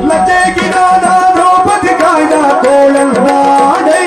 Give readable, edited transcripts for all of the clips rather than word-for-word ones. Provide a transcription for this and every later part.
ಲತೆಗಿರಾದ ದ್ರೌಪದಿ ಕಾಯ್ದ ಕೋಳಲ್ನಾಡೈ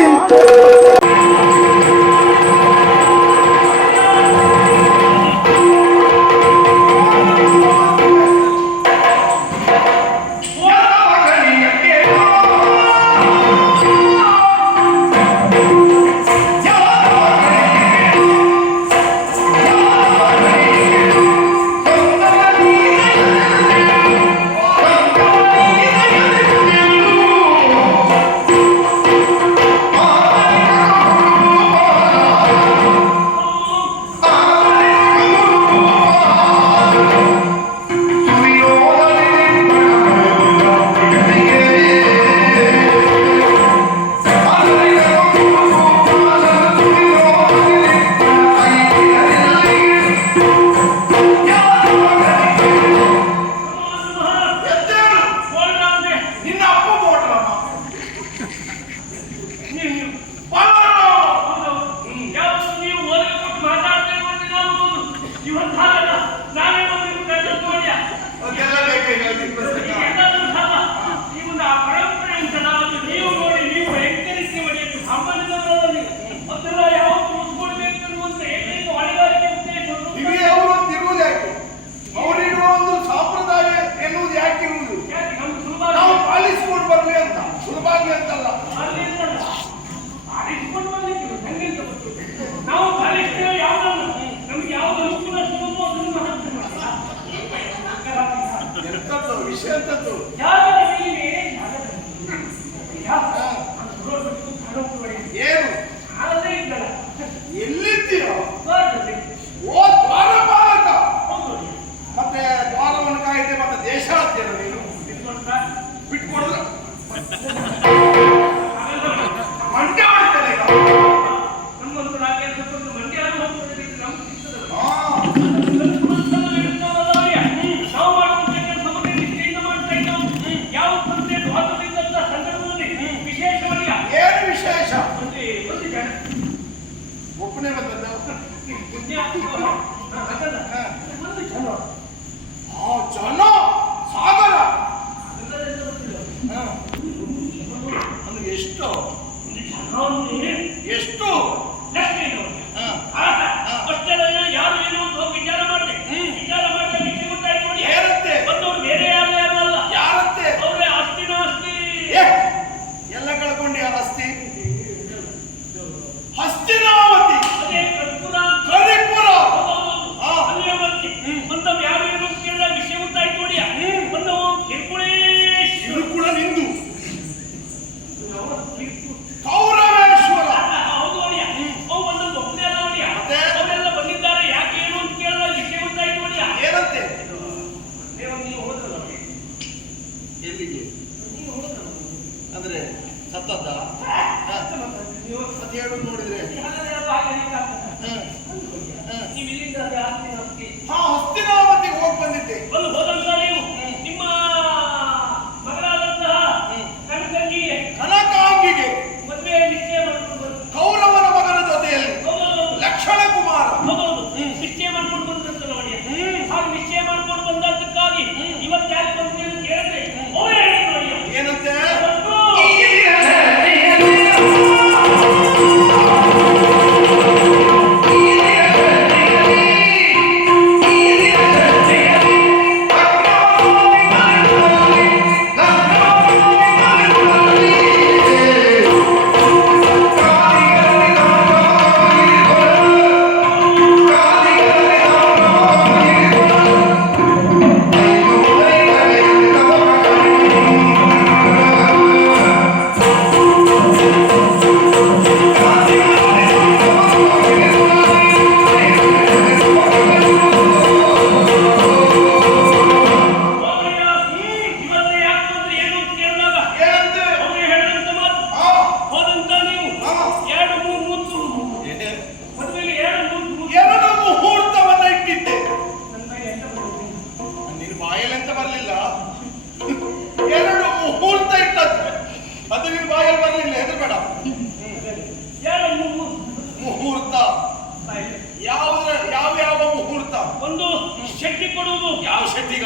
ಶೆಟ್ಟಿ ಕೊಡುವುದು ಯಾವ ಶೆಟ್ಟಿಗ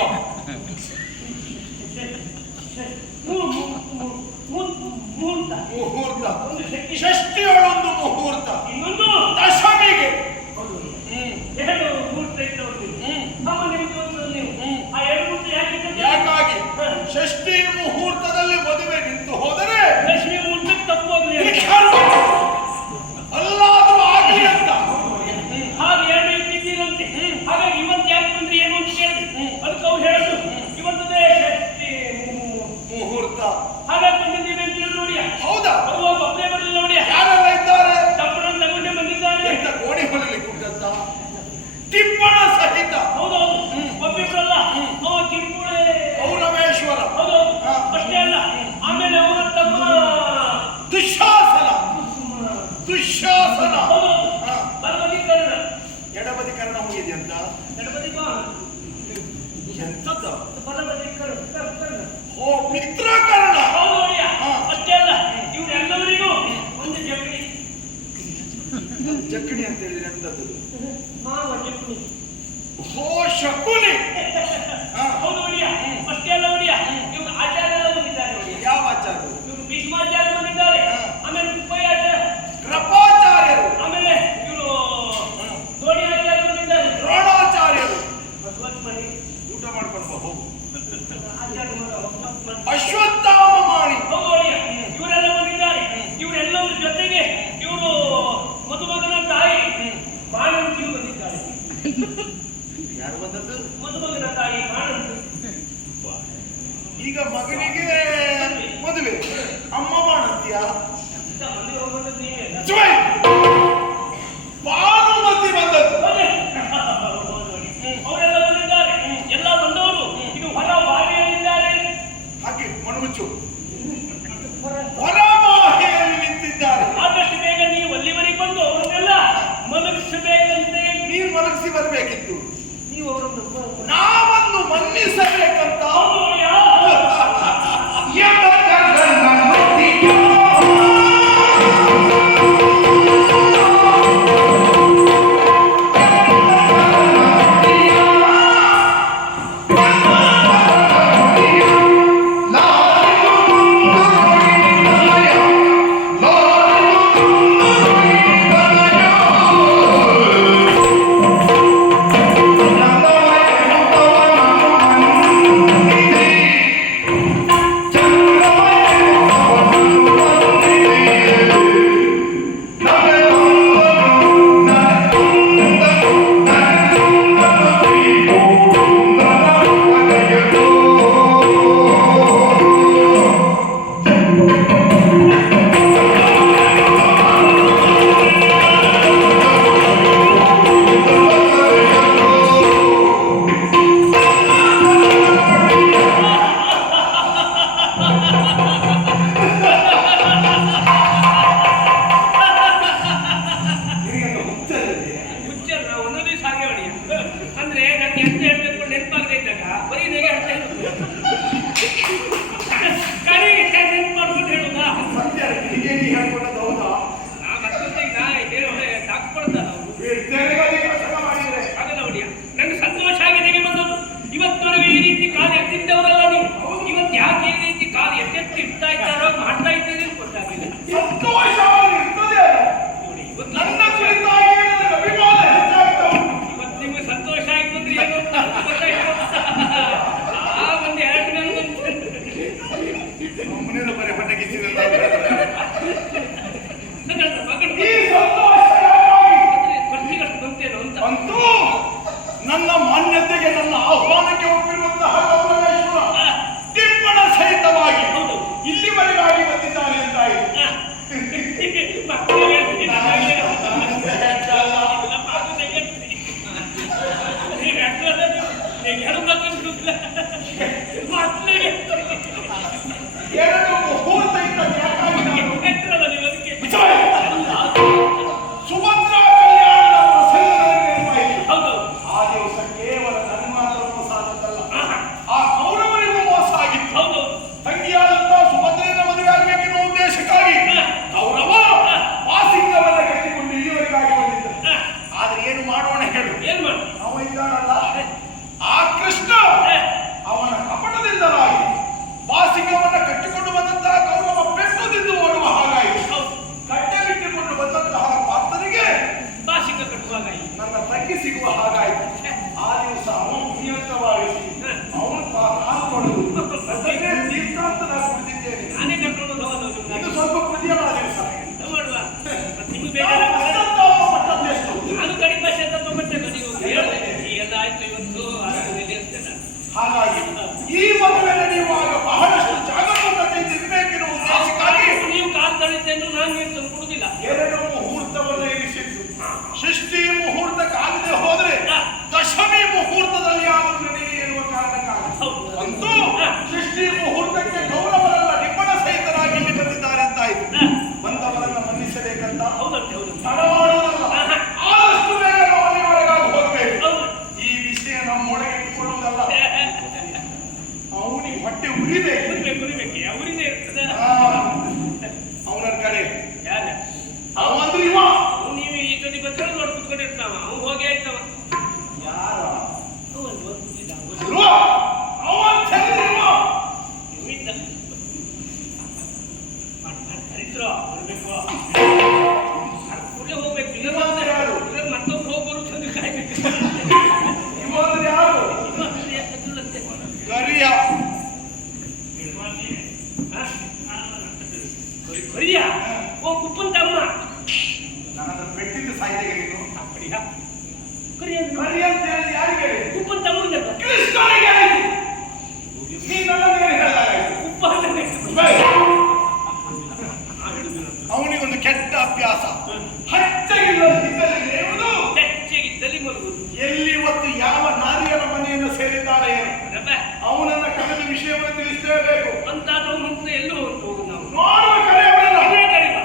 ಮುಹೂರ್ತ, ಒಂದು ಶಕ್ತಿ, ಷಷ್ಠಿಯೊಳೊಂದು ಮುಹೂರ್ತ, ಇನ್ನೊಂದು ದಶಮಿಗೆ ಎರಡು ಮುಹೂರ್ತ ಇದ್ದವರು ಸಾಮಾನ್ಯ ವಿದ್ವಾಂಸರು ನೀವು. ಆ ಎರಡು ಮುಹೂರ್ತ ಯಾಕೆ ಯಾಕಾಗಿ ಷಷ್ಠಿ ಮುಹೂರ್ತದಲ್ಲಿ ಮದುವೆ ನಿಂತು ಹೋದರೆ ದಶಮಿ ಮುಹೂರ್ತಕ್ಕೆ ತಪ್ಪು ಹೋಗಲಿ ಅಲ್ಲಾದ್ರೂ ಆಗಲಿ ಅಂತ ಹಾಗೆ ಎರಡು ಇಟ್ಟಿದ್ದೀರಂತೆ. ಹಾಗಾಗಿ ಇವತ್ತು ಯಾಕೆ ಬಂದ್ರೆ ಏನು ಅಂತ ಕೇಳಿದೆ. ಅದಕ್ಕೆ ಅವ್ರು ಹೇಳೋದು ಇವತ್ತದೇ ಷಷ್ಠಿ ಮುಹೂರ್ತ. ಹಾಗಾಗಿ ಬಂದಿದ್ದೀವಿ ಅಂತ ಹೇಳಿ ನೋಡಿ. ಹೌದಾ? ಬರುವಾಗ ಒಬ್ಬರೇ ಬರಲಿಲ್ಲ ನೋಡಿ. ಯಾರೆಲ್ಲ ಇದ್ದಾರೆ? ತಪ್ಪಣನ್ನು ತಗೊಂಡೇ ಬಂದಿದ್ದಾರೆ. ಎಂತ ಗೋಣಿ ಹೊಲಲಿ ಕುಟ್ಟಂತ ಟಿಪ್ಪಣ ಸಹಿತ. ಹೌದೌದು, ಒಬ್ಬಿಬ್ರಲ್ಲ, ಅವ ಕಿಂಪುಳೆ ಕೌರವೇಶ್ವರ. ಹೌದೌದು, ಅಷ್ಟೇ ಅಲ್ಲ, ಆಮೇಲೆ ಅವರ ತಮ್ಮ ದುಶ್ಯಾಸನ. ದುಶ್ಯಾಸನ ಬಲಬದಿ ಕರ್ಣ, ಎಡಬದಿ ಕರ್ಣ ಹೋಗಿದೆಯಂತ. ಎಡಬದಿ ಬಾ ಎಂತದ? ಬಲಬದಿ ಕರ್ಣ. ಓ ಮಿತ್ರ ಕರ್ಣ. ಹೌದು ನೋಡಿಯ. ಅಷ್ಟೇ ಅಲ್ಲ, ಇವರೆಲ್ಲವರಿಗೂ ಒಂದು ಜಗಡಿ. ಜಕ್ಕಣಿ ಅಂತ ಹೇಳಿದ್ರೆ ಎಂತದ್ದು? ಮಾವ ಜಗಡಿ. ಓ ಶಕುನಿ. ಹೌದು ನೋಡಿಯ. ಅಷ್ಟೇ ಅಲ್ಲ ನೋಡಿಯ, ಇವರು ಆಚಾರ್ಯ ಎಲ್ಲ ಬಂದಿದ್ದಾರೆ ನೋಡಿ. ಯಾವ ಆಚಾರ್ಯ? ಇವರು ಭೀಷ್ಮಾಚಾರ್ಯ ಬಂದಿದ್ದಾರೆ. ಆಮೇಲೆ ಉಪಯಾಚಾರ್ಯ, ಕೃಪಾಚಾರ್ಯರು. ಆಮೇಲೆ ಇವರು ದ್ರೋಣಾಚಾರ್ಯ ಬಂದಿದ್ದಾರೆ. ದ್ರೋಣಾಚಾರ್ಯರು. ಭಗವತ್ಮಣಿ ಊಟ ಮಾಡ್ಕೊಂಡು ಹೋಗು. ಆಚಾರ್ಯ ಅಶ್ವತ್ಥಾಮ ಮಾಣಿ. ಹೌದು ನೋಡಿಯ. ಇವರೆಲ್ಲ ಬಂದಿದ್ದಾರೆ. ಇವರೆಲ್ಲರ ಜೊತೆಗೆ ಇವರು ಮಧುಮಗನ ತಾಯಿ ಬಾಣಂತಿಯು ಬಂದಿದ್ದಾರೆ. ಯಾರು ಬಂದದ್ದು? ಮಧುಮಗನ ತಾಯಿ ಬಾಣಂತಿ. ಈಗ ಮಗನಿಗೆ ಮದುವೆ, ಅಮ್ಮ ಬಾಣಂತಿಯ? ಭಾನುಮತಿ ಬಂದದ್ದು. ಅವರೆಲ್ಲ ಬಂದಿದ್ದಾರೆ. ಎಲ್ಲ ಬಂದವರು ಇದು ಹೊರ ಬಾವಿಯಲ್ಲಿದ್ದಾರೆ. ಹಾಗೆ ಮಣಮುಚ್ಚು ಹೊರಬಾಹಿಯಲ್ಲಿ ನಿಂತಿದ್ದಾರೆ. ಆದಷ್ಟು ಬೇಗ ನೀವು ಅಲ್ಲಿವರೆಗೆ ಬಂದು ಅವರನ್ನೆಲ್ಲ ಮಲಗಿಸಬೇಕಂತೆ. ನೀನು ಮಲಗಿಸಿ ಬರಬೇಕಿತ್ತು. ನೀವು ಅವರನ್ನು ನಾವನ್ನು ಮನ್ನಿಸಬೇಕಂತ. ನನ್ನ ಮಾನ್ಯತೆಗೆ, ನನ್ನ ಆಹ್ವಾನಕ್ಕೆ ಒಪ್ಪಿರುವಂತಹ ಗೌರವೇಶ್ವರ ಟಿಪ್ಪಣ ಸಹಿತವಾಗಿ ಇಲ್ಲಿವರೆಗಾಗಿ ಬಂದಿದ್ದಾರೆ ಅಂತಾಯಿತು. ಎರಡು ಮುಹೂರ್ತ ಸುಭದ್ರಾ ಕಲ್ಯಾಣದ ಪ್ರಸಂಗ ಆ ದಿವಸ ಕೇವಲ ನನ್ನ ಮಾತ್ರ ಮೋಸ ಆದದ್ದಲ್ಲ, ಆ ಕೌರವರಿಗೂ ಮೋಸ ಆಗಿತ್ತು. ತಂಗಿಯಾದಂತಹ ಸುಭದ್ರೆಯನ್ನು ಮದುವೆ ಆಗಬೇಕೆನ್ನುವ ಉದ್ದೇಶಕ್ಕಾಗಿ ಕೌರವ ವಾಸಿಂಗವನ್ನ ಕಟ್ಟಿಕೊಂಡು ಇಲ್ಲಿವರೆಗಾಗಿ ಬಂದಿದ್ದ. ಆದ್ರೆ ಏನು ಮಾಡೋಣ ಹೇಳು? ಅವ ಇದ್ದಾನಲ್ಲ, ಆ ಕೃಷ್ಣ ಅವನ ಕಪಟದಿಂದಲಾಗಿ ವಾಸಿಂಗವನ್ನ ಕಟ್ಟಿಕೊಂಡು ಬಂದಂತಹ ಕೌರವ ಪೆಟ್ಟು ತಿಂದು ಓಡುವ ಹಾಗೆ ಹಾಗಾಯ್ತು. ಆ ದಿವಸ ಅವನು ನಿಯಂತ್ರವಾಗಿಸಿ ಅವನು ಕಾಲು ತೊಳೆದು ಅದನ್ನೇ ತೀರ್ಥಾಂತದ ಕುಡಿದಿದ್ದೇನೆ. ನಾನೇ ಕರ್ಕೊಂಡು ಹೋಗೋದು ಇದು ಸ್ವಲ್ಪ ಕೃತಿಯಲ್ಲ ಆ ದಿವಸ. ಮಾಡುವ ನಿಮ್ಗೆ ನಾವು ಬೇಡ ಪಟ್ಟದ್ದವ ಪಟ್ಟದ್ದೆಷ್ಟು? ನಾನು ಕಡಿಮೆ ಭಾಷೆ ತಗೊಂಡ್ಬರ್ತೇನೆ. ನೀವು ಎಲ್ಲ ಆಯ್ತು ಇವತ್ತು ಇರ್ತೇನೆ. ಹಾಗಾಗಿ ಈ ಮದುವೆ ನಡೆಯುವಾಗ ಬಹಳಷ್ಟು ಜಾಗರೂಕತೆಯಿಂದ ಇರಬೇಕೆನ್ನುವ ಉದ್ದೇಶಕ್ಕಾಗಿ ನೀವು ಕಾಲು ತಳಿದ್ದೇನು ನಾನು ನೀರು ತಂದು ಕೊಡುದಿಲ್ಲ. 2 ಮುಹೂರ್ತವನ್ನು ಇರಿಸಿದ್ದು. ಷಷ್ಠಿ ಮುಹೂರ್ತಕ್ಕಾಗದೆ ಹೋದ್ರೆ ದಶಮಿ ಮುಹೂರ್ತದಲ್ಲಿ ಆದರೂ ನಡೆಯಲಿ ಎನ್ನುವ ಕಾರಣಕ್ಕಾಗಿ ಅಂತೂ ಷಷ್ಠಿ ಮುಹೂರ್ತಕ್ಕೆ ಗೌರವರೆಲ್ಲ ನಿಬ್ಬಣ ಸಹಿತರಾಗಿ ಇಲ್ಲಿ ಬಂದಿದ್ದಾರೆ ಅಂತಾಯ್ತು. ಬಂದವರನ್ನ ಮನ್ನಿಸಬೇಕಂತ ತಡ ಮಾಡುವುದಲ್ಲ, ಆದಷ್ಟು ಬೇಗ ನಾವು ಅಲ್ಲಿವರೆಗಾಗಿ ಹೋಗಬೇಕು. ಈ ವಿಷಯ ನಮ್ಮೊಳಗೆ ಇಟ್ಟುಕೊಳ್ಳುವುದಲ್ಲ. ಅವನಿಗೆ ಹೊಟ್ಟೆ ಉರಿಬೇಕು. ಅವರಿಗೆ ಇರ್ತದೆ. ಅವನ ಕಡೆ ಯಾರ ಅವಂದ್ರೆ ಇವ ನೀವು ಈ ಕಡೆ ಬಂದ್ರೆ ನೋಡಿ ಕುತ್ಕೊಂಡಿರ್ತಾವ. ಅವ್ನು ಹೋಗಿ ಆಯ್ತವ. ಯಾರ ಅವನು ಬರ್ತಿದ್ದ. ಅವನ್ ಚಂದ್ರ ಇವ ಇವಿದ್ದ. ಹರಿದ್ರ ಬರ್ಬೇಕು. ಕೂಡಲೇ ಹೋಗ್ಬೇಕು. ಇವಂದ್ರೆ ಯಾರು? ಮತ್ತೊಬ್ರು ಹೋಗೋರು ಚಂದ್ರ ಕಾಯ್ಬೇಕು. ಇವಂದ್ರೆ ಯಾರು? ಕರಿಯ ಕರಿಯ ಓ ಕುಪ್ಪನ್ ತಮ್ಮ. ನನ್ನ ಬೆಟ್ಟಿದ್ದು ಸಾಯಿಗೆ ಕರಿಯ ಕರಿಯ ಕರಿಯ ಅಂತ ಹೇಳಿ ಯಾರಿಗೆ ಹೇಳಿ? ಕುಪ್ಪನ್ ತಮ್ಮ ಕೃಷ್ಣನಿಗೆ ಆಯ್ತು. ನೀ ನನ್ನನ್ನು ಏನು ಹೇಳಿದಾಗಾಯ್ತು? ಕುಪ್ಪ ಅವನಿಗೊಂದು ಕೆಟ್ಟ ಅಭ್ಯಾಸ. ಹಚ್ಚಗಿಲ್ಲದಿದ್ದಲ್ಲಿ ನೇವುದು, ಹೆಚ್ಚಿಗಿದ್ದಲ್ಲಿ ಮಲಗುವುದು. ಎಲ್ಲಿ ಇವತ್ತು ಯಾವ ನಾರಿಯರ ಮನೆಯನ್ನು ಸೇರಿದ್ದಾರೆ ಅವನನ್ನ ಕರೆದ ವಿಷಯವನ್ನು ತಿಳಿಸಲೇಬೇಕು. ಅಂತಾದ್ರೂ ಮುಂದೆ ಎಲ್ಲೂ ಹೋಗುದು ನಾವು ನೋಡುವ ಕರೆ ಅವನಲ್ಲ. ಕರೀವ.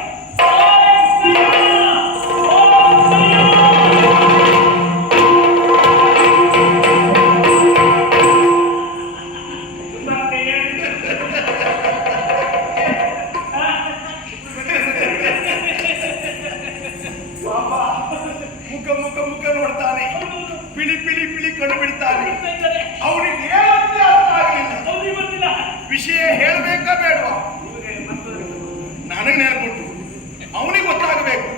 ಮುಖ ನೋಡ್ತಾನೆ, ಪಿಳಿ ಪಿಳಿ ಪಿಳಿ ಕಣ್ಣು ಬಿಡ್ತಾನೆ. ಅವನಿಗೆ ಏನಂತೆ ಅರ್ಥ ಆಗಲಿಲ್ಲ. ವಿಷಯ ಹೇಳಬೇಕಾ ಬೇಡವಾ? ನನಗೆ ನೆನಪುಂಟು, ಅವನಿಗೆ ಗೊತ್ತಾಗಬೇಕು.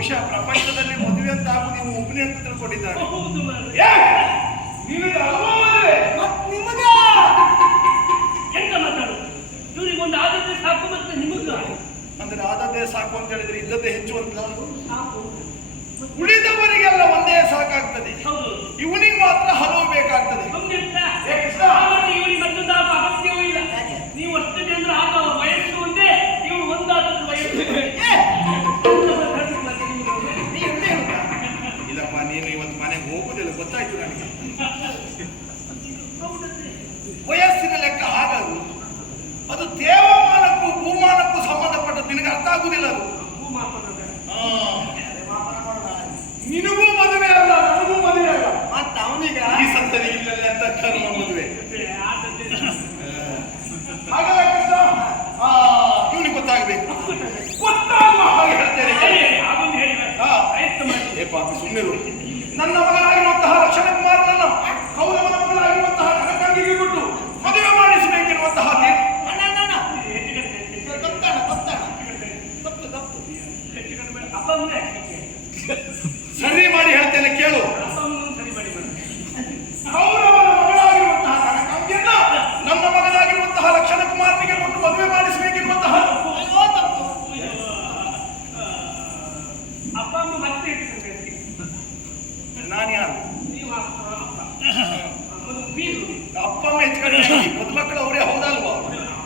ಬಹುಶಃ ಪ್ರಪಂಚದಲ್ಲಿ ಮದುವೆ ಅಂತ ಆಗುದು ನೀವು ಒಬ್ಬನೇ ಅಂತ ತಿಳ್ಕೊಂಡಿದ್ದಾರೆ. ಹೌದು ಮಾರ್ರೆ. ಏ, ನಿನಗೆ ಅನುಭವವೇ? ನಿಮಗ ಎಂತ ಮಾತಾಡು? ಇವ್ರಿಗೊಂದು ಆದದ್ದೇ ಸಾಕು ಮತ್ತೆ ನಿಮಗ ಅಂದ್ರೆ ಆದದ್ದೇ ಸಾಕು ಅಂತ ಹೇಳಿದ್ರೆ ಇದ್ದದ್ದೇ ಹೆಚ್ಚು ಅಂತ ಸಾಕು. ಉಳಿದವರಿಗೆಲ್ಲ ಒಂದೇ ಸಾಕಾಗ್ತದೆ, ಹೌದು. ಇವನಿಗೆ ಮಾತ್ರ ಹಲವು ಬೇಕಾಗ್ತದೆ. ನಮ್ಗೆಂತ? ಏ ಕೃಷ್ಣ, ಆವತ್ತು ಇವ್ರಿಗೆ ಮತ್ತೊಂದು ಅಗತ್ಯವೂ ಇಲ್ಲ. ನೀವು ಅಷ್ಟು ಜನರು ಆಗ ವಯಸ್ಸು ಒಂದೇ, ಇವ್ರು ಒಂದಾದದ್ದು ವಯಸ್ಸು ನೀ ಎಂತ ಹೇಳುದ? ಇಲ್ಲಪ್ಪ ನೀನು ಇವತ್ತು ಮನೆಗೆ ಹೋಗುದಿಲ್ಲ ಗೊತ್ತಾಯ್ತು ನನಗೆ. ವಯಸ್ಸಿನ ಲೆಕ್ಕ ಹಾಗದು, ಅದು ದೇವಮಾನಕ್ಕೂ ಭೂಮಾನಕ್ಕೂ ಸಂಬಂಧಪಟ್ಟದ್ದು. ನಿನಗೆ ಅರ್ಥ ಆಗುದಿಲ್ಲ ಅದು. ಹಾ. ನಿನಗೂ ಮದುವೆ ಅಲ್ಲ, ನನಗೂ ಮದುವೆ ಅಲ್ಲ. ಮತ್ತ ಅವನೀಗ ಈ ಸಂತತಿ ಇಲ್ಲಲ್ಲ ಅಂತ ಕರ್ಮ ಮದುವೆ. ಹಾಗಲ್ಲ ಕೃಷ್ಣ, ಇವನಿಗೆ ಗೊತ್ತಾಗಬೇಕು. ಗೊತ್ತಾಗುವ ಹಾಗೆ ಹೇಳ್ತೇನೆ. ಹಾ. ಏ ಪಾಪಿ ಸುಮ್ಮನಿರು. ನನ್ನ ಮಗನಾಗಿರುವಂತಹ ಲಕ್ಷಣ ಕುಮಾರನನ್ನು ಕೌರವನ ಮಗಳಾಗಿರುವಂತಹ ಕನಕಾಂಗಿಗೆ ಕೊಟ್ಟು ಮದುವೆ ಮಾಡಿಸಬೇಕೆನ್ನುವಂತಹ ಸರಿ ಮಾಡಿ ಹೇಳ್ತೇನೆ ಕೇಳು. ಕೌರವನ ಮಗಳಾಗಿರುವಂತಹ ಕನಕಾಂಗಿಯನ್ನ ನನ್ನ ಮಗನಾಗಿರುವಂತಹ ಲಕ್ಷಣ ಕುಮಾರನಿಗೆ ಕೊಟ್ಟು ಮದುವೆ ಮಾಡಿಸಬೇಕೆನ್ನುವಂತಹ ಅಪ್ಪ ಅಮ್ಮ ಮತ್ತೆ ನಾನು ಯಾರು? ನೀವು ಬೀರು ಅಪ್ಪ ಅಮ್ಮ ಹೆಚ್ಚು ಕಡೆ ಮಕ್ಕಳು ಅವರೇ ಹೌದಲ್ವಾ?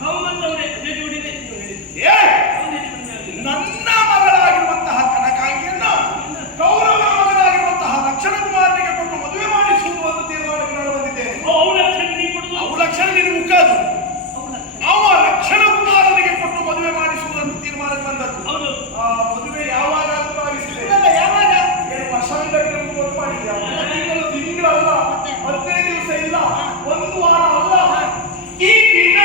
ಹೌದಂತವ್ರೆ ಅದೇ ಜೋಡಿದೆ. ಏ, ನನ್ನ ಮಗಳಾಗಿರುವಂತಹ ಕನಕಾಂಗಿಯನ್ನ ಕೌರವನ ಮಗನಾಗಿರುವಂತಹ ಲಕ್ಷಣ ಕುಮಾರನಿಗೆ ಕೊಟ್ಟು ಮದುವೆ ಮಾಡಿಸುವುದು ಒಂದು ತೀರ್ಮಾನಕ್ಕೆ ನಾನು ಬಂದಿದ್ದೇನೆ. ಅವು ಲಕ್ಷಣ ನೀವು ಕೊಡುದು. ಅವು ಲಕ್ಷಣ ನಿನ್ನ ಮುಖದು. ಅವ ಲಕ್ಷಣ ಕುಮಾರನಿಗೆ ಕೊಟ್ಟು ಮದುವೆ ಮಾಡಿಸುವುದನ್ನು ತೀರ್ಮಾನಕ್ಕೆ ಬಂದದ್ದು. ಹೌದು. ಆ ಮದುವೆ ಯಾವಾಗ ಅಂತ ಭಾವಿಸಿದೆ? ಯಾವಾಗ? ಏನು ವರ್ಷಾಂತಕ್ಕೆ ಗೊತ್ತು ಮಾಡಿದ್ಯಾ? ತಿಂಗಳಲ್ಲ, 15 ದಿವಸ ಇಲ್ಲ, ಒಂದು ವಾರ ಅಲ್ಲ. ಈ ದಿನ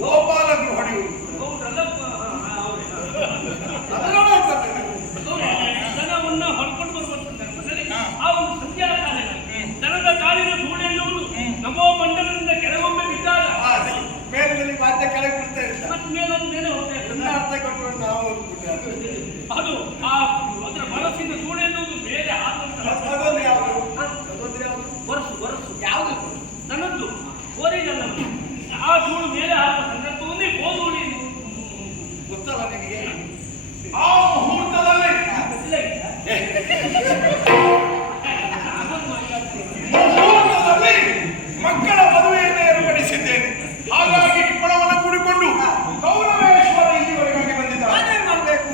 ಗೋಪಾಲಕರು ಹೊಡೆಯುವುದು. ದನವನ್ನ ಹೊಡ್ಕೊಂಡು ಬರುವ ಸಂದರ್ಭದಲ್ಲಿ ಆ ಒಂದು ಸಂಧ್ಯಾ ಕಾಲ ದನದ ಕಾಲಿನ ಧೂಳು ಎನ್ನುವುದು ನಮೋ ಮಂಡಲದಿಂದ ಕೆಳಗೊಮ್ಮೆ ಬಿದ್ದಾಗ ಮೇಲಿನಲ್ಲಿ ವಾದ್ಯ ಕೆಳಗೆ ಬಿಡ್ತಾ ಇರ್ತಾರೆ. ಮತ್ತೆ ಮೇಲೊಂದು ಮೇಲೆ ಹೋಗ್ತಾ ಇರ್ತದೆ. ಅರ್ಥ ಕೊಟ್ಟರು ನಾವು ಅದು ಆ ಅದರ ಮನಸ್ಸಿನ ಧೂಳು ಎನ್ನುವುದು ಮೇಲೆ ಹಾಕುವಂತಹ ಅದೊಂದು ಯಾವುದು? ವರ್ಷು ಯಾವುದು ನನ್ನದ್ದು ಓರಿಗಲ್ಲ. ಆ ಧೂಳು ಮೇಲೆ ಹಾಕುವ ಸಂದರ್ಭವನ್ನೇ ಗೋಧೂಳಿ ಗೊತ್ತಲ್ಲ ನಿನಗೆ? ಆ ಮುಹೂರ್ತದಲ್ಲಿ ಮಕ್ಕಳ ಮದುವೆಯನ್ನು ಏರ್ಪಡಿಸಿದ್ದೇನೆ. ಹಾಗಾಗಿ ಇಬ್ಬರವನ್ನು ಕೂಡಿಕೊಂಡು ಕೌರವೇಶ್ವರ ಇಲ್ಲಿವರೆಗಾಗಿ ಬಂದಿದ್ದಾರೆ. ನಾನೇನ್ ಮಾಡ್ಬೇಕು?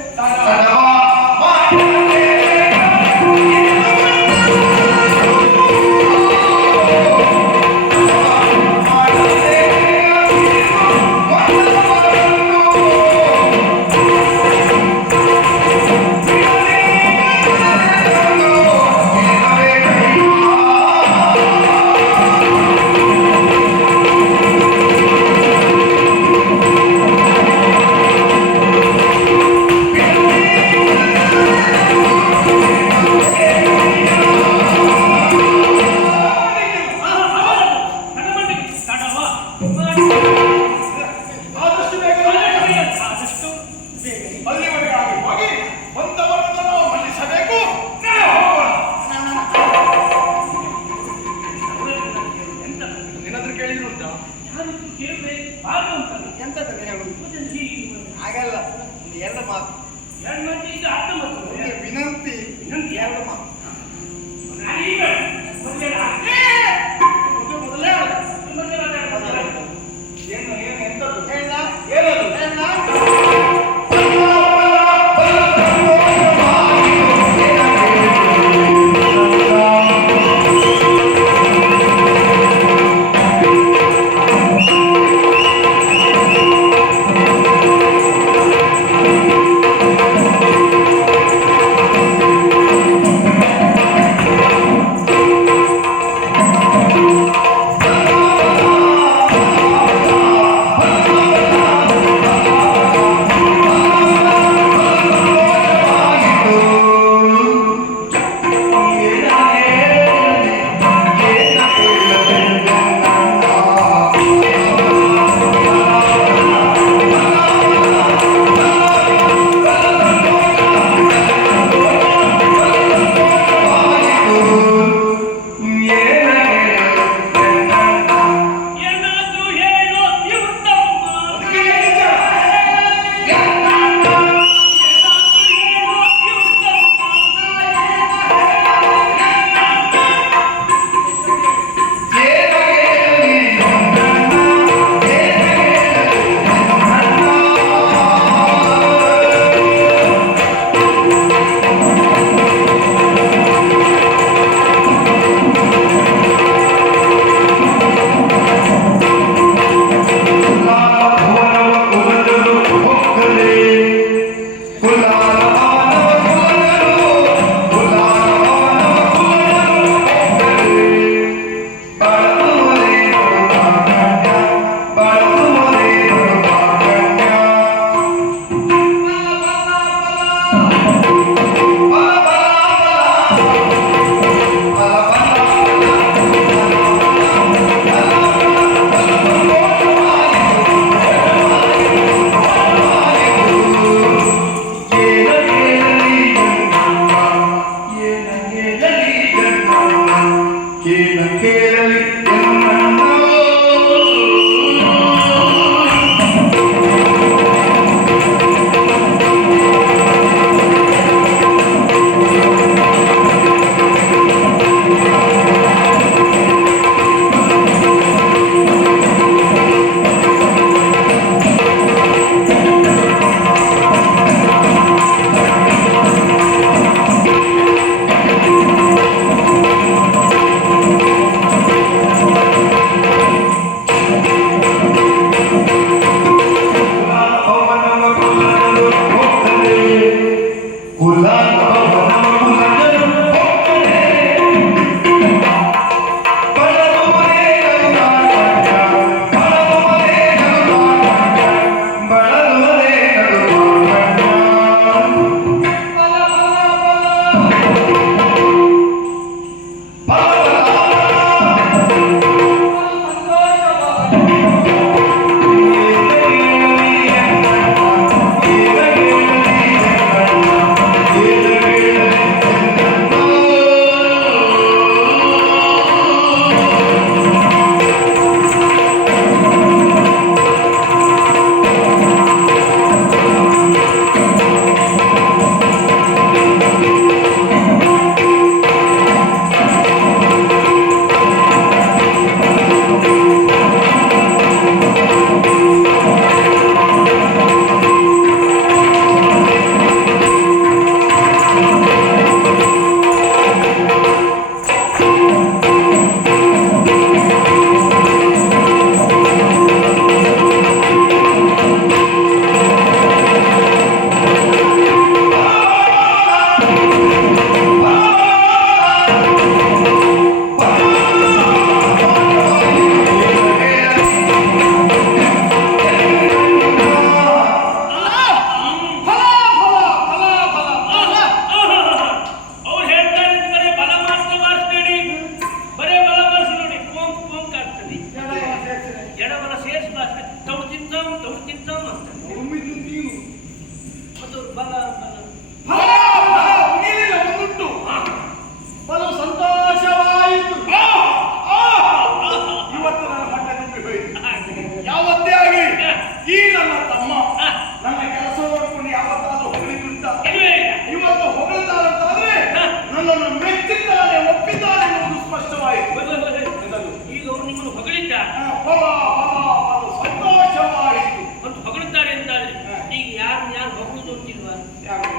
ಬಲು ಸಂತೋಷವಾಯಿತು. ಮತ್ತು ಹೊಗಳುತ್ತಾರೆ ಅಂತಾದ್ರೆ ಈಗ ಯಾರು ಹೊಗಳುದು ಅಂತಿಲ್ವಾ? ಯಾರು?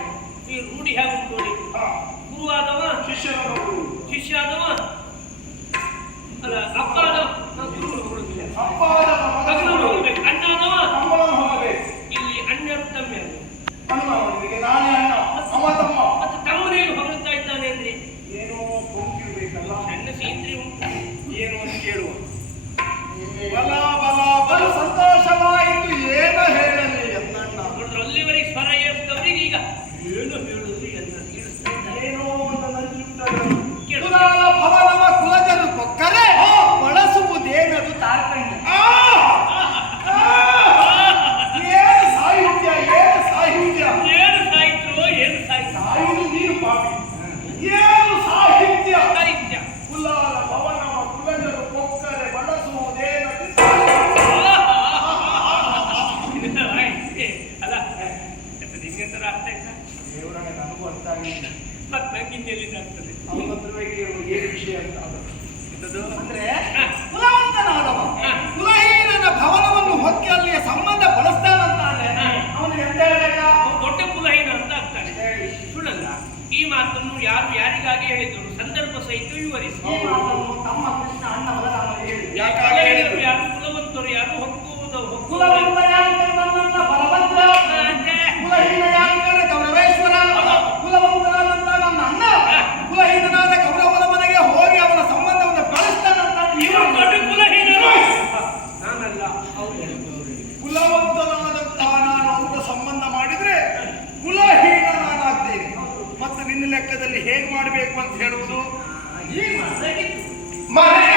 ಈ ರೂಢಿ ಹೇಗೆ ನೋಡಿ, ಗುರುವಾದವ ಶಿಷ್ಯ ಆದವ ಅಲ್ಲ ಅಪ್ಪ ಆದವ ಗುರು ಹೊಗಳುದಿಲ್ಲ, ಅಪ್ಪಾದ ಮಗನ ಹೊಗಳ್ಬೇಕು, ಅಣ್ಣ ಆದವ ತಮ್ಮಳನ್ನು ಹೋಗಬೇಕು. ಇಲ್ಲಿ ಅಣ್ಣರು ತಮ್ಮೆ ಅಣ್ಣವನಿಗೆ ನಾನೇ ಅಣ್ಣ, ಅವ ತಮ್ಮ. ಮತ್ತು ತಮ್ಮನೇನು ಹೊಗಳುತ್ತಾ ಇದ್ದಾನೆ ಅಂದ್ರೆ ಏನೋ ಕೊಂಕಿರ್ಬೇಕಲ್ಲ, ಸಣ್ಣ ಸೀಂದ್ರಿ ಉಂಟು. ಏನು ಅಂತ ಕೇಳುವ. ಬಲ ಬಲ ಬಲು ಸಂತೋಷವಾಯಿತು. ಏನು ಹೇಳಲಿ ಎಂದಣ್ಣ. ನೋಡಿದ್ರೆ ಅಲ್ಲಿವರೆಗೆ ಸ್ವರ ಏರಿಸಿದವರಿಗೆ ಈಗ ಏನು ಹೇಳುದು ಎಲ್ಲ ಇಳಿಸ್ತಾ ಇದ್ದಾರೆ. ಏನೋ ಒಂದು ನಂಜುಂಟಲ್ಲ. ಕೇಳು. ಕುಲಾಲ ಭವನವ ಕುಲಜರು ಕೊಕ್ಕರೆ ಬಳಸುವುದೇನದು ತಾರ್ಕಂಡ. ಏನು ಸಾಹಿತ್ಯ, ಏನು ಸಾಹಿತ್ಯ. ಏನು ಸಾಯ್ತ್ರು ಏನು ಸಾಯ್ತು ಸಾಯುವುದು ನೀನು ಪಾಪಿ. ಏನು ಸಾಹಿತ್ಯ. ಸಾಹಿತ್ಯ ಕುಲಾಲ ಭವನವ ಕುಲಜರು ಕೊಕ್ಕರೆ ಬಳಸುವುದೇನದು. ಅಲ್ಲ ನಿಂಗೆಂತರ ಅರ್ಥ ಆಯ್ತಾ? ದೇವರೇ ನನಗೂ ಅರ್ಥ ಆಗಿಲ್ಲ. ಮತ್ತೆ ನಂಗಿನ್ನೆಲ್ಲಿಂದ ಆಗ್ತದೆ? ಅವನ ಹತ್ರವೇ ಕೇಳುವ ಏನು ವಿಷಯ ಅಂತ. ಅದು ಅಂದ್ರೆ ಕುಲವಂತನಾದವ ಕುಲಹೀನನ ಭವನವನ್ನು ಹೊಕ್ಕಿ ಅಲ್ಲಿಯ ಸಂಬಂಧ ಬಳಸ್ತಾನಂತಾನೆ ಅವನಿಗೆ ಎಂತ ಹೇಳ್ಬೇಕಾ? ಅವ್ನು ದೊಡ್ಡ ಕುಲಹೀನ ಅಂತ ಆಗ್ತಾನೆ. ಸುಳ್ಳಲ್ಲ. ಈ ಮಾತನ್ನು ಯಾರು ಯಾರಿಗಾಗಿ ಹೇಳಿದ್ರು ಸಂದರ್ಭ ಸಹಿತ ವಿವರಿಸಿ. ಈ ಮಾತನ್ನು ತಮ್ಮ ಕೃಷ್ಣ ಅಣ್ಣ ಬಲರಾಮನಿಗೆ ಹೇಳಿ. ಯಾಕಾಗಿ ಹೇಳಿದ್ರು? ಯಾರು ಕುಲವಂತರು ಯಾರು ಹೊಕ್ಕುವುದು ಕುಲವಂತ ಯಾರಿದ್ದಾರೆ ನನ್ನನ್ನ ಬಲವಂತ, ಕುಲಹೀನ ಯಾರಿದ್ದಾರೆ ಗೌರವೇಶ್ವರ, ಕುಲವಂತನಾದಂತ ನನ್ನ ಅಣ್ಣ ಕುಲಹೀನನಾದ ಗೌರವನ ಮನೆಗೆ ಹೋಗಿ ಅವನ ಸಂಬಂಧವನ್ನು ಬೆಳೆಸ್ತಾನಂತ ಇವರು ದೊಡ್ಡ ಕುಲಹೀನರು. ನಾನಲ್ಲ, ಅವ್ರು ಹೇಳಿದ್ರು. ಕುಲವಂತನಾದಂತಹ ನಾನು ಅಂತ ಸಂಬಂಧ ಮಾಡಿದ್ರೆ ಕುಲಹೀನ ನಾನಾಗ್ತೇನೆ. ಮತ್ತು ನಿನ್ನ ಲೆಕ್ಕದಲ್ಲಿ ಹೇಗೆ ಮಾಡಬೇಕು ಅಂತ ಹೇಳುವುದು. ಹೀಗೆ ಮಾಡ್ಬೇಕಿತ್ತು. ಮನೆಯ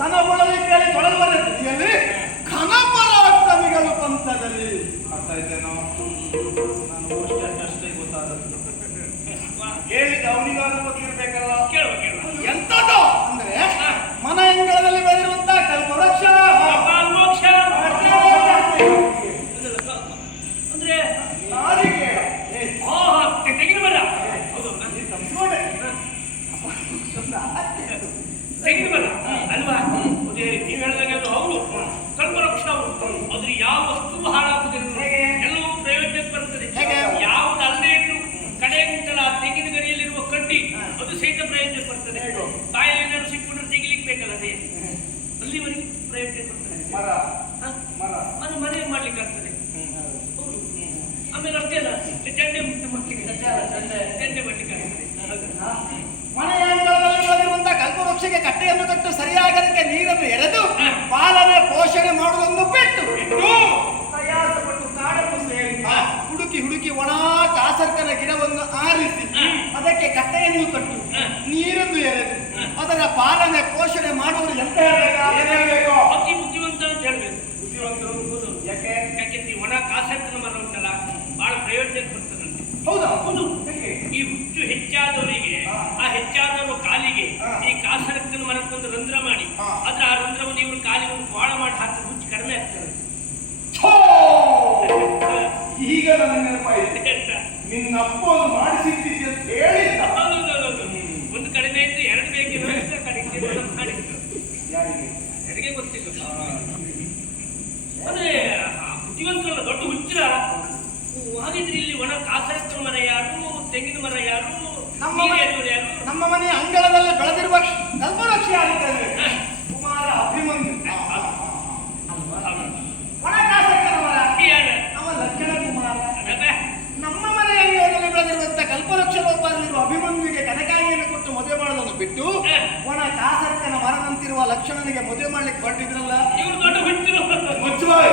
ತನಗೊಳಲಿ ಕೇಳಿ ತೊಳೆದುವರ ಸ್ಥಿತಿಯಲ್ಲಿ ಘನಪರಾಕ್ರಮಿಗಳು ಪಂಥದಲ್ಲಿ. ಅರ್ಥ ಆಯ್ತೇನೋ? ನಾನು ಅಷ್ಟೇ ಗೊತ್ತಾದದ್ದು. ಹೇಳಿದ ಅವನಿಗಾದ್ರೂ ಗೊತ್ತಿರ್ಬೇಕಲ್ಲ. ಕೇಳುವ ಕೇಳುವ. ಎಂತದ್ದು ಅಂದ್ರೆ ಮನ ಅಂಗಳದಲ್ಲಿ ಬೆಳೆದಿರುವಂತಹ ಕಲ್ಪವೃಕ್ಷ ಮೋಕ್ಷ ಅಂದ್ರೆ ನಾಲಿಗೆ ತೆಗಿನ ಬರ. ಹೌದು ತೆಗಿನ ಬರ ಅಲ್ವಾ? ಅದೇ ನೀವು ಹೇಳಿದಾಗ ಅದು ಹೌದು. ಕಲ್ಪವೃಕ್ಷ ಅದ್ರ ಯಾವ ವಸ್ತು ಹಾಳಾಗುವುದಿಲ್ಲ, ಎಲ್ಲವೂ ಪ್ರಯೋಜನಕ್ಕೆ ಬರ್ತದೆ. ಯಾವುದು ಅಲ್ಲೇ ಇಟ್ಟು ಕಡೆ ಉಂಟಲ್ಲ ಆ ತೆಂಗಿನ ಗರಿಯಲ್ಲಿರುವ ಕಡ್ಡಿ ಅದು ಸಹಿತ ಪ್ರಯೋಜನಕ್ಕೆ ಬರ್ತದೆ. ಕಾಯಿಲೆ ಏನಾದ್ರು ಸಿಕ್ಕೊಂಡ್ರೆ ತೆಗಿಲಿಕ್ಕೆ ಬೇಕಲ್ಲ, ಅದೇ ಅಲ್ಲಿವರೆಗೆ ಪ್ರಯೋಜನಕ್ಕೆ ಬರ್ತದೆ. ಮರ ಮರ ಅದು ಮನೆ ಮಾಡ್ಲಿಕ್ಕೆ ಆಗ್ತದೆ. ಆಮೇಲೆ ಅಷ್ಟೇ ಅಲ್ಲ, ಚಂಡೆ ಮಾಡ್ಲಿಕ್ಕೆ ಚಂಡೆ ಮಾಡ್ಲಿಕ್ಕೆ ಆಗ್ತದೆ. ಮನೆಯ ಅಂಗಳದಲ್ಲಿ ಬೆಳೆದಿರುವಂತಹ ಕಲ್ಪವೃಕ್ಷಕ್ಕೆ ಕಟ್ಟೆಯನ್ನು ಕಟ್ಟು ಸರಿಯಾಗಿ ಅದಕ್ಕೆ ನೀರನ್ನು ಎರೆದು ಪಾಲನೆ ಪೋಷಣೆ ಮಾಡುವುದನ್ನು ಬಿಟ್ಟು ಪ್ರಯಾಸಪಟ್ಟು ಕಾಡನ್ನು ಸೇರಿ ಹುಡುಕಿ ಒಣ ಕಾಸರ್ಕನ ಗಿಡವನ್ನು ಆರಿಸಿ ಅದಕ್ಕೆ ಕಟ್ಟೆಯನ್ನು ಕಟ್ಟು ನೀರನ್ನು ಎರೆದು ಅದರ ಪಾಲನೆ ಪೋಷಣೆ ಮಾಡುವುದು ಎಂತ ಹೇಳಬೇಕು? ಅತಿ ಬುದ್ಧಿವಂತ ಅಂತ ಹೇಳ್ಬೇಕು. ಬುದ್ಧಿವಂತರು ಯಾಕೆ? ಯಾಕೆಂದ್ರೆ ಒಣ ಕಾಸರ್ಕನ ಮರ ಉಂಟಲ್ಲ ಬಹಳ ಪ್ರಯೋಜನಕ್ಕೆ ಬರ್ತದಂತೆ. ಹೌದಾ? ಹೌದು. ಈ ಹುಚ್ಚು ಹೆಚ್ಚಾದವರಿಗೆ ಆ ಹೆಚ್ಚಾದವರು ಕಾಲಿಗೆ ಈ ಕಾಸರಕ್ಕನ ಮರಕ್ಕೊಂದು ರಂಧ್ರ ಮಾಡಿ ಆದ್ರೆ ಆ ರಂಧ್ರವನ್ನು ಇವರು ಕಾಲಿಗೆ ಒಂದು ಕೋಳ ಮಾಡಿ ಹಾಕಿ ಹುಚ್ಚು ಕಡಿಮೆ ಆಗ್ತದೆ. ಈಗ ನನ್ನ ನೆನಪಾಯಿತು. ನಿನ್ನ ಅಪ್ಪ ಒಂದು ಮಾಡಿಸಿದ್ದೀರಿ ಅಂತ ಹೇಳಿದ್ದ. ಒಂದು ಕಡಿಮೆ ಇದ್ದು ಎರಡು ಬೇಕಿರೋ ಕಡಿಮೆ ಮಾಡಿತ್ತು. ಯಾರಿಗೆ ಗೊತ್ತಿಲ್ಲ. ಅಂದ್ರೆ ಬುದ್ಧಿವಂತರಲ್ಲ, ದೊಡ್ಡ ಹುಚ್ಚರ. ಹಾಗಿದ್ರೆ ಇಲ್ಲಿ ಒಣ ಕಾಸರಕ್ಕನ ಮರ ಯಾರು, ತೆಂಗಿನ ಮರ ಯಾರು, ಯಾರು? ನಮ್ಮ ಮನೆಯ ಅಂಗಳದಲ್ಲಿ ಬೆಳೆದಿರುವ ಕಲ್ಪವೃಕ್ಷ ಯಾರಿದ್ದಾರೆ? ಕುಮಾರ ಅಭಿಮನ್ಯು. ಒಣ ಕಾಸರ್ಕನ ಮರ ಅವ ಲಕ್ಷಣ ಕುಮಾರ. ನಮ್ಮ ಮನೆಯ ಅಂಗಳದಲ್ಲಿ ಬೆಳೆದಿರುವಂತಹ ಕಲ್ಪವೃಕ್ಷ ರೂಪದಲ್ಲಿರುವ ಅಭಿಮನ್ಯುಗೆ ಕನಕಾಯಿಯನ್ನು ಕೊಟ್ಟು ಮದುವೆ ಮಾಡೋದನ್ನು ಬಿಟ್ಟು ಒಣ ಕಾಸರ್ಕನ ಮರದಂತಿರುವ ಲಕ್ಷಣನಿಗೆ ಮದುವೆ ಮಾಡ್ಲಿಕ್ಕೆ ಹೊರಟಿದ್ರಲ್ಲ. ಇವರು ದೊಡ್ಡ ಹುಚ್ಚರು. ಮುಚ್ಚಬಾಯ್.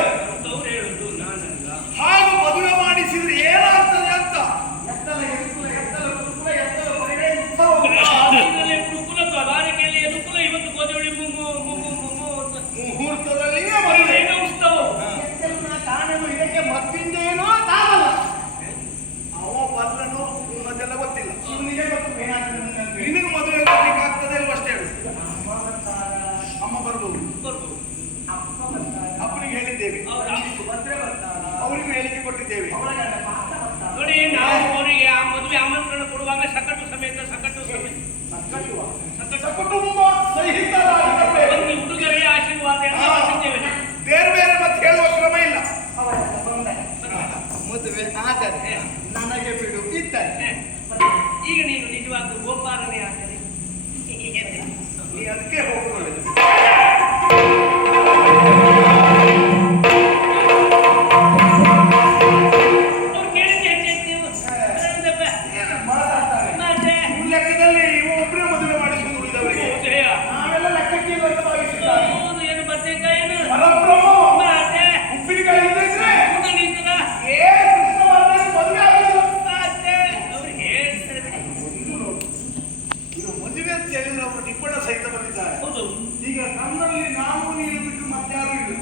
ಅವ್ರು ಹೇಳುದು ನಾನಲ್ಲ. ಹಾಗೆ ಮದುವೆ ಮಾಡಿಸಿದ್ರೆ ಏನಾಗ್ತದೆ ಅಂತ. ಕುಲ ಬಾರಿಕೆಯಲ್ಲಿ ಅನುಕೂಲ. ಇವತ್ತು ಗೋಧಿ ಮುಹೂರ್ತದಲ್ಲಿ ಉತ್ಸವ. ಕಾಣಲು ಇದಕ್ಕೆ ಮತ್ತಿಂದೇನೋ ತಾವಲ್ಲ. ಅವ ಬಲ್ಲನು ಅದೆಲ್ಲ ಗೊತ್ತಿಲ್ಲ. ಇವನಿಗೆ ಗೊತ್ತು ಏನಾಗ್ತದೆ. ನಿನಗೆ ಮದುವೆ ಮಾಡ್ಲಿಕ್ಕೆ ಆಗ್ತದೆ ಅಲ್ವ ಅಷ್ಟೇ ಹೇಳು. ಅಮ್ಮ ಬರ್ಬೋದು, ಅಪ್ಪನಿಗೆ ಹೇಳಿದ್ದೇವೆ, ಅವರಿಗೂ ಹೇಳಿಕೆ ಕೊಟ್ಟಿದ್ದೇವೆ. ನೋಡಿ, ನಾವು ಅವರಿಗೆ ಆ ಮದುವೆ ಆಮಂತ್ರಣ ಕೊಡುವಾಗ ಸಕಟು ಸಮೇತ ಕುಟುಂಬ ಸಹಿತರಾಗಿ ಒಂದು ಹುಡುಗರಿಗೆ ಆಶೀರ್ವಾದ ಎಲ್ಲ ಮಾಡಿದ್ದೇವೆ. ಬೇರೆ ಬೇರೆ ಮತ್ತೆ ಹೇಳುವ ಕ್ರಮ ಇಲ್ಲ. ಮದುವೆ ಆದರೆ ನನಗೆ ಬಿಡು ಇದ್ದರೆ ಈಗ ನೀನು ನಿಜವಾದ ಗೋಪಾಲನೆ ಆದರೆ ನೀ ಅದಕ್ಕೆ ಹೋಗುದು. ಲೆಕ್ಕದಲ್ಲಿ ಇವ ಒಬ್ಬರೇ ಮದುವೆ ಮಾಡಿಸುವುದು ಉಳಿದವರಿಗೆ. ನಾವೆಲ್ಲ ಲೆಕ್ಕಕ್ಕೆ ಇಲ್ಲ ಅಂತ ಭಾವಿಸಿದ್ದಾರೆ. ಏನು ಬರ್ತೇನೆ ಪರಬ್ರಹ್ಮ ಉಪ್ಪಿನಕಾಯಿ ಇದ್ರೆ ಮದುವೆ ಆಗೋದು. ಅವ್ರು ಹೇಳ್ತಾರೆ. ಇದು ಮದುವೆ ಅಂತ ಹೇಳಿದ್ರೆ ಒಬ್ಬರು ನಿಪ್ಪಣ ಸಹಿತ ಬಂದಿದ್ದಾರೆ. ಹೌದು. ಈಗ ನನ್ನಲ್ಲಿ ನಾವು ನೀನು ಬಿಟ್ಟು ಮತ್ತಾರು ಇಲ್ಲ.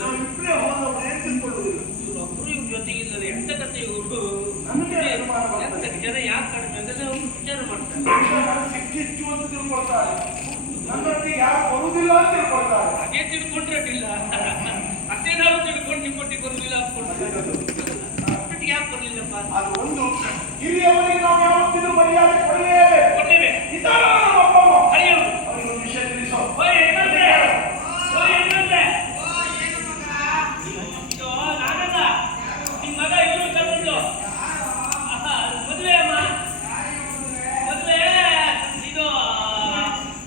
ನಾವು ಇಬ್ಬರೇ ಹೋದವರು ಏನು ತಿಳ್ಕೊಳ್ಳುವುದಿಲ್ಲ. ಒಬ್ಬರು ಇವ್ರ ಜೊತೆಗಿಲ್ಲದೆ ಎಂತ ಕಥೆ ಇವರು. ನಮಗೆ ಅನುಮಾನ ಬರ್ತದೆ. ಜನ ಯಾಕೆ ಕಡಿಮೆ ಅಂದರೆ ಅವರು ವಿಚಾರ ಮಾಡ್ತಾರೆ. ಸಿಕ್ಕಿಚ್ಚು ಅಂತ ತಿಳ್ಕೊಳ್ತಾರೆ. ನನ್ನೊಟ್ಟಿಗೆ ಯಾರು ಬರುವುದಿಲ್ಲ ಅಂತ ತಿಳ್ಕೊಳ್ತಾರೆ. ಹಾಗೆ ತಿಳ್ಕೊಂಡ್ರೆ ಅಡ್ಡಿಲ್ಲ. ಅಷ್ಟೇನಾದ್ರು ತಿಳ್ಕೊಂಡು ನಿಮ್ಮೊಟ್ಟಿಗೆ ಬರುವುದಿಲ್ಲ ಅಂದ್ಕೊಳ್ತಾರೆ. ಅಷ್ಟೊಟ್ಟಿಗೆ ಯಾಕೆ ಬರಲಿಲ್ಲಪ್ಪ? ಅದು ಒಂದು ಹಿರಿಯವರಿಗೆ ನಾವು ಯಾವತ್ತಿದ್ರು ಮರ್ಯಾದೆ ಕೊಡ್ಲೇವೆ. ಇದ್ದಾರ ನಮ್ಮ ಅಪ್ಪ ಅಮ್ಮ. ಹರಿಯವರು ಅವರಿಗೆ ಒಂದು ವಿಷಯ ತಿಳಿಸೋ. ನಾನಲ್ಲ, ನಿಮ್ಮ ಮಗ ಇವರು ಕರ್ಕೊಂಡು ಮದುವೆ ಅಮ್ಮ, ಮದುವೆ ಇದು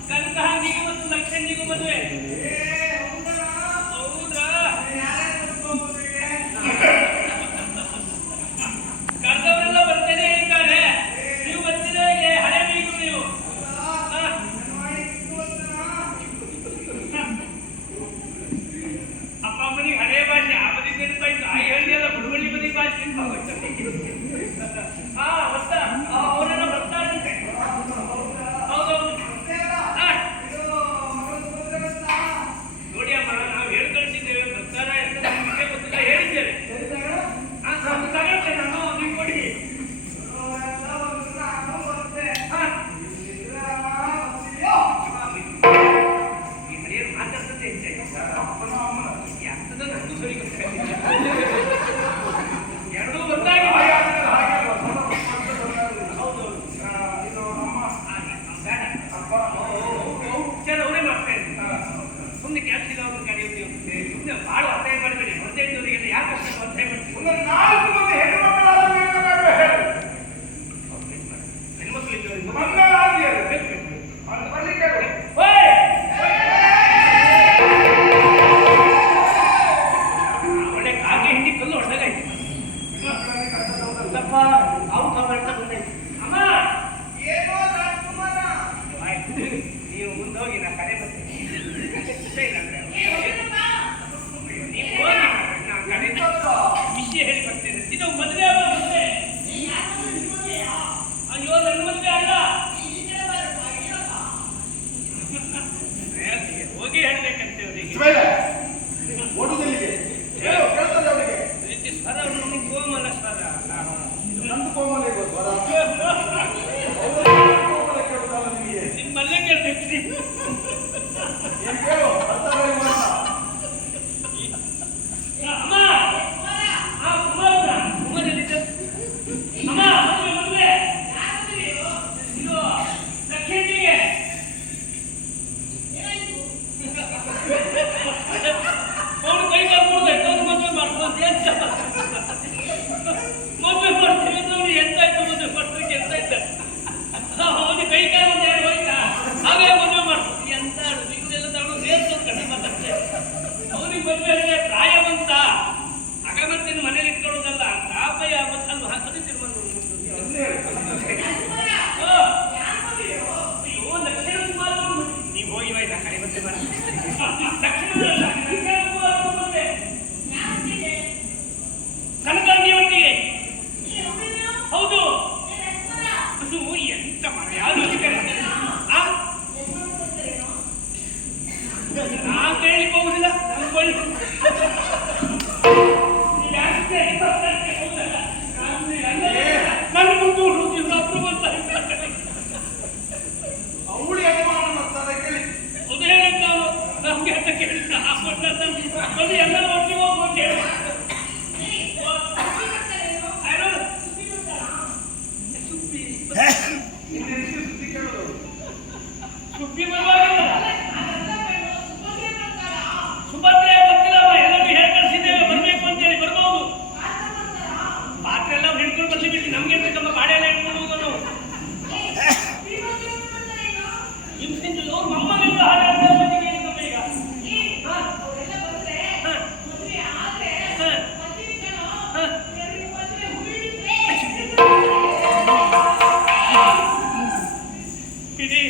ಕನಕಹಂಗಿಗೂ ಮತ್ತು ಲಕ್ಷಂಗಿಗೂ ಮದುವೆ. ಹೌದಾ? ಕರೆದವರೆಲ್ಲ ಬರ್ತೇನೆ ಇದ್ದಾರೆ. ನೀವು ಬರ್ತೀರಾ? ಹಳೆ ಬೀಗರು ನೀವು. ಅಪ್ಪ ಅಮ್ಮನಿಗೆ ಹಳೆಯ ಭಾಷೆ ಆ ಬದಿ ನೆನಪಾಯ್ತು. ಆ ಹೇಳಿಯಲ್ಲ ಬುಡವಳ್ಳಿ ಬದಿ ಭಾಷೆ ಹಾ ಹೊಸ ಅವರೆಲ್ಲ ಬರ್ತಾರಂತೆ. ಹೌದೌದು. ಸ್ವಲ್ಪ ಔಟ್ ಅಂತ ಬಂದೈತೆ. ಅಮ್ಮ ಏನೋ ರಾಜ್ಕುಮಾರ, ಆಯ್ತು, ನೀವು ಮುಂದೆ ಹೋಗಿ ನಾ ಕರೆ ಬರ್ತೇನೆ. ನೀವು ಹೋಗಿ ನಾ ಕರೆ ವಿಷಯ ಹೇಳಿ ಬರ್ತೇನೆ. ಇದು ಮದುವೆ ಆಗೋ ಮದುವೆ. ಅಯ್ಯೋ ನನ್ನ ಮದುವೆ ಅಲ್ಲ. ಹೋಗಿ ಹೇಳ್ಬೇಕಂತೆ ಅವರಿಗೆ. ಓಟದಲ್ಲಿಗೆ ಹೇಳು, ಕೇಳ್ತದೆ ಅವರಿಗೆ. ಸ್ವರ ಅವ್ರು ಕೋಮಲ ಸ್ವರ. ನಂದು ಕೋಮಲೆ ಗೊತ್ತು ಕೇಳ್ತಲ್ಲ ನಿಮಗೆ. ನಿಮ್ಮಲ್ಲೇ ಕೇಳ್ಬೇಕು ನೀವು. ಏನ್ ಕೇಳು, ಅರ್ಥವಾಗಿ ಮಾತ್ರ. ಅಮ್ಮ ಕುಮಾರ್ ಎಲ್ಲಿದ್ದ? ಅಮ್ಮ ಮದುವೆ ಇದು ಲಕ್ಷ್ಮೀಗೆ ಅವನು ಕೈ ಕಾಲ್ಕೊಡ್ಬೇಕು. ಅವ್ನು ಮದುವೆ ಮಾಡ್ಕೊಂಡು ಎಂತ ಮದುವೆ ಮಾಡ್ತೀವಿ ಅಂತ ಅವ್ನು ಎಂತಾಯ್ತು ಮದುವೆ ಮಾಡ್ಲಿಕ್ಕೆ ಎಂತ ಇದ್ದ ಅವನು ಕೈ ಕಾಲು ಒಂದು ಎರಡು ಹೋಯ್ತಾ ಹಾಗೆ ಮದುವೆ ಮಾಡ್ಬೋದು. ಎಂತ ಇದೆಲ್ಲ ತಗೊಂಡು ಸೇರ್ಸೋದು ಕಡಿಮೆ ಮಾತಾಡ್ತೇವೆ. ಅವನಿಗೆ ಮದುವೆ ಅಂದರೆ ಪ್ರಾಯವಂತ ಅಗಮತ್ತಿನ ಮನೇಲಿ ಇಟ್ಕೊಳ್ಳೋದಲ್ಲ. ತಾಪಯ್ಯ ಮತ್ತಲ್ವ ಹಾಕೋದು ತಿರುಮಂದು. ಅಯ್ಯೋ ಲಕ್ಷ್ಮಣ ಕುಮಾರ್ ನೀವು ಹೋಗಿ ನಾ ಕೈ ಮತ್ತೆ ಬರ. ಲಕ್ಷ್ಮಣ ಕುಮಾರ್ ಬಂದೆ ಕನಕಾಂಗಿ ಒಟ್ಟಿಗೆ. ಹೌದು. ಅದು ಎಂತ ಮನೆ ಆಲೋಚನೆ. ನಾನು ಕೇಳಲಿಕ್ಕೆ ಹೋಗುದಿಲ್ಲ. ನನ್ನ ಮುಂದೆ ಅಪ್ರೂವ್ ಅಂತ ಅವಳು ಯಜಮಾನ ಮಾಡ್ತಾರೆ ಕೇಳಿ. ಅದು ಹೇಳಿದ್ದ ಅವನು ನಮ್ಗೆ ಅಂತ ಕೇಳಿದ್ದ. ಅದು ಎಲ್ಲ ಒಟ್ಟಿಗೆ ಹೋಗು ಅಂತ ಹೇಳಿ. ಸುಬ್ಬಿ ಬರುವಾಗಿಲ್ಲ. ಸುಭದ್ರೆ ಗೊತ್ತಿಲ್ಲಮ್ಮ. ಎಲ್ಲರೂ ಹೇಳಿ ಕಳಿಸಿದ್ದೇವೆ ಬರಬೇಕು ಅಂತೇಳಿ. ಬರ್ಬೋದು. ಪಾತ್ರೆ ಎಲ್ಲ ಹಿಡ್ಕೊಂಡು ಬರ್ಲಿ ಬಿಟ್ಟು ನಮ್ಗೆ ಅಂತ ತಮ್ಮ ಬಾಡೆ ಎಲ್ಲ ಹಿಡ್ಕೊಂಡು ಹೋಗೋದು ನಾವು. ಹಿಂಸೆಂದು ಅವ್ರು ನಮ್ಮನೆಲ್ಲ ಹಾಗೆ ಈಗ ಇಡೀ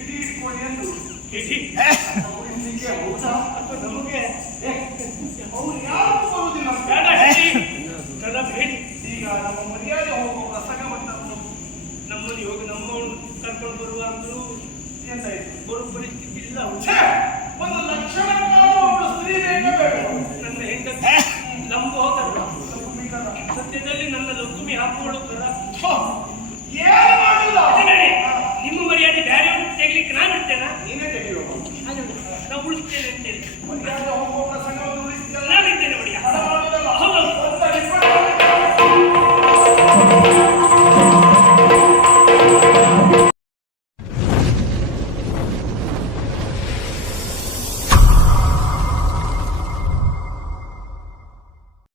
ಇಡೀ ಇಟ್ಕೊಂಡು ಎಂದು ಇಡೀ ಅವರಿಗೆ ಹೌದಾ ಅಥವಾ ನಮಗೆ ಅವ್ರು ಯಾರು ಬರುವುದಿಲ್ಲ. ಬೇಡ ಹೇಳಿ. ನನ್ನ ಭೇಟಿ ಈಗ ನಮ್ಮ ಮರ್ಯಾದೆ ಹೋಗುವ ಪ್ರಸಂಗ ಬಂದದ್ದು. ನಮ್ಮಲ್ಲಿ ಹೋಗಿ ನಮ್ಮವನು ಕರ್ಕೊಂಡು ಬರುವ ಅಂದ್ರು ಎಂತಾಯ್ತು? ಬರೋ ಪರಿಸ್ಥಿತಿ ಇಲ್ಲ. ಛೇ, ಒಂದು ಲಕ್ಷಣಕ್ಕಾದ ಒಬ್ಬಳು ಸ್ತ್ರೀ ಬೇಕೇ ಬೇಕು. ನನ್ನ ಹೆಂಡತಿ ನಂಬು ಹೋಗಲ್ಲ. ಲಕ್ಷ್ಮೀಕರ. ಸತ್ಯದಲ್ಲಿ ನನ್ನ ಲಕ್ಷ್ಮಿ ಹಾಕುವಳು ಕರ. ಥು, ಏನು ಮಾಡಿಲ್ಲ. ನಿಮ್ಮ ಮರ್ಯಾದೆ ಬೇರೆ ತೆಗಿಲಿಕ್ಕೆ ನಾನು ಬಿಡ್ತೇನಾ? ನೀನೇ ತೆಗೆಯುವ. ನಾವು ಉಳಿಸ್ತೇನೆ ಅಂತೇಳಿ. ಮರ್ಯಾದೆ ಹೋಗುವ ಪ್ರಸಂಗವನ್ನು